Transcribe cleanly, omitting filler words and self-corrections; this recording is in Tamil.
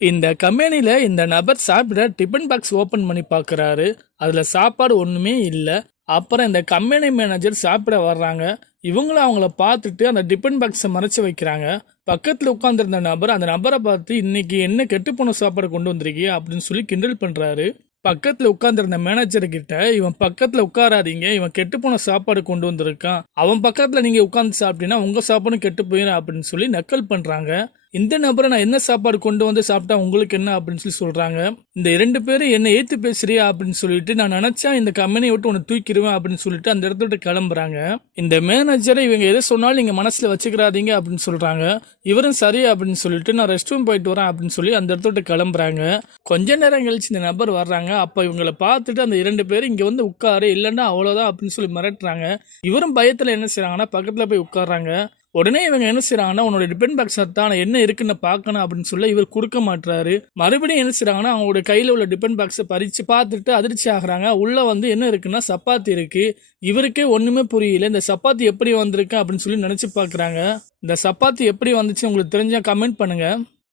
இந்த கம்பெனில இந்த நபர் சாப்பிட டிபன் பாக்ஸ் ஓபன் பண்ணி பார்க்கறாரு. அதுல சாப்பாடு ஒண்ணுமே இல்ல. அப்புறம் இந்த கம்பெனி மேனேஜர் சாப்பிட வர்றாங்க. இவங்களும் அவங்கள பார்த்துட்டு அந்த டிபன் பாக்ஸை மறைச்சு வைக்கிறாங்க. பக்கத்துல உட்கார்ந்திருந்த நபர் அந்த நபரை பார்த்து, இன்னைக்கு என்ன கெட்டுப்போன சாப்பாடு கொண்டு வந்திருக்கிய அப்படின்னு சொல்லி கிண்டல் பண்றாரு. பக்கத்துல உட்கார்ந்திருந்த மேனேஜர் கிட்ட, இவன் பக்கத்துல உட்காராதீங்க, இவன் கெட்டுப்போன சாப்பாடு கொண்டு வந்திருக்கான், அவன் பக்கத்துல நீங்க உட்கார்ந்து சாப்பிட்டீங்கன்னா உங்க சாப்பாடும் கெட்டு போயிடும் அப்படின்னு சொல்லி நக்கல் பண்றாங்க. இந்த நபரை நான் என்ன சாப்பாடு கொண்டு வந்து சாப்பிட்டா உங்களுக்கு என்ன அப்படின்னு சொல்லி சொல்றாங்க. இந்த 2 பேரும் என்ன ஏத்து பேசுறியா அப்படின்னு சொல்லிட்டு, நான் நினைச்சா இந்த கம்பெனியை விட்டு உன்னை தூக்கிடுவேன் அப்படின்னு சொல்லிட்டு அந்த இடத்த விட்டு கிளம்புறாங்க. இந்த மேனேஜரை இவங்க எதை சொன்னாலும் நீங்க மனசுல வச்சுக்கிறாதீங்க அப்படின்னு சொல்றாங்க. இவரும் சரி அப்படின்னு சொல்லிட்டு, நான் ரெஸ்ட் ரூம் போயிட்டு வரேன் அப்படின்னு சொல்லி அந்த இடத்த விட்டு கிளம்புறாங்க. கொஞ்ச நேரம் கழிச்சு இந்த நபர் வர்றாங்க. அப்ப இவங்களை பார்த்துட்டு அந்த 2 பேரும் இங்க வந்து உட்காரு, இல்லைன்னா அவ்வளவுதான் அப்படின்னு சொல்லி மிரட்டுறாங்க. இவரும் பயத்துல என்ன செய்யறாங்கன்னா பக்கத்துல போய் உட்கார்றாங்க. உடனே இவங்க என்ன செய்யறாங்கன்னா, உன்னோட டிபன் பாக்ஸ் தான் என்ன இருக்குன்னு பார்க்கணும் அப்படின்னு சொல்லி இவர் கொடுக்க மாட்டாரு. மறுபடியும் என்ன செய்யறாங்கன்னா, அவங்களோட கையில உள்ள டிபன் பாக்ஸை பறிச்சு பார்த்துட்டு அதிர்ச்சி ஆகுறாங்க. உள்ள வந்து என்ன இருக்குன்னா சப்பாத்தி இருக்கு. இவருக்கே ஒண்ணுமே புரியல, இந்த சப்பாத்தி எப்படி வந்திருக்கு அப்படின்னு சொல்லி நினைச்சு பாக்குறாங்க. இந்த சப்பாத்தி எப்படி வந்துச்சு உங்களுக்கு தெரிஞ்சா கமெண்ட் பண்ணுங்க.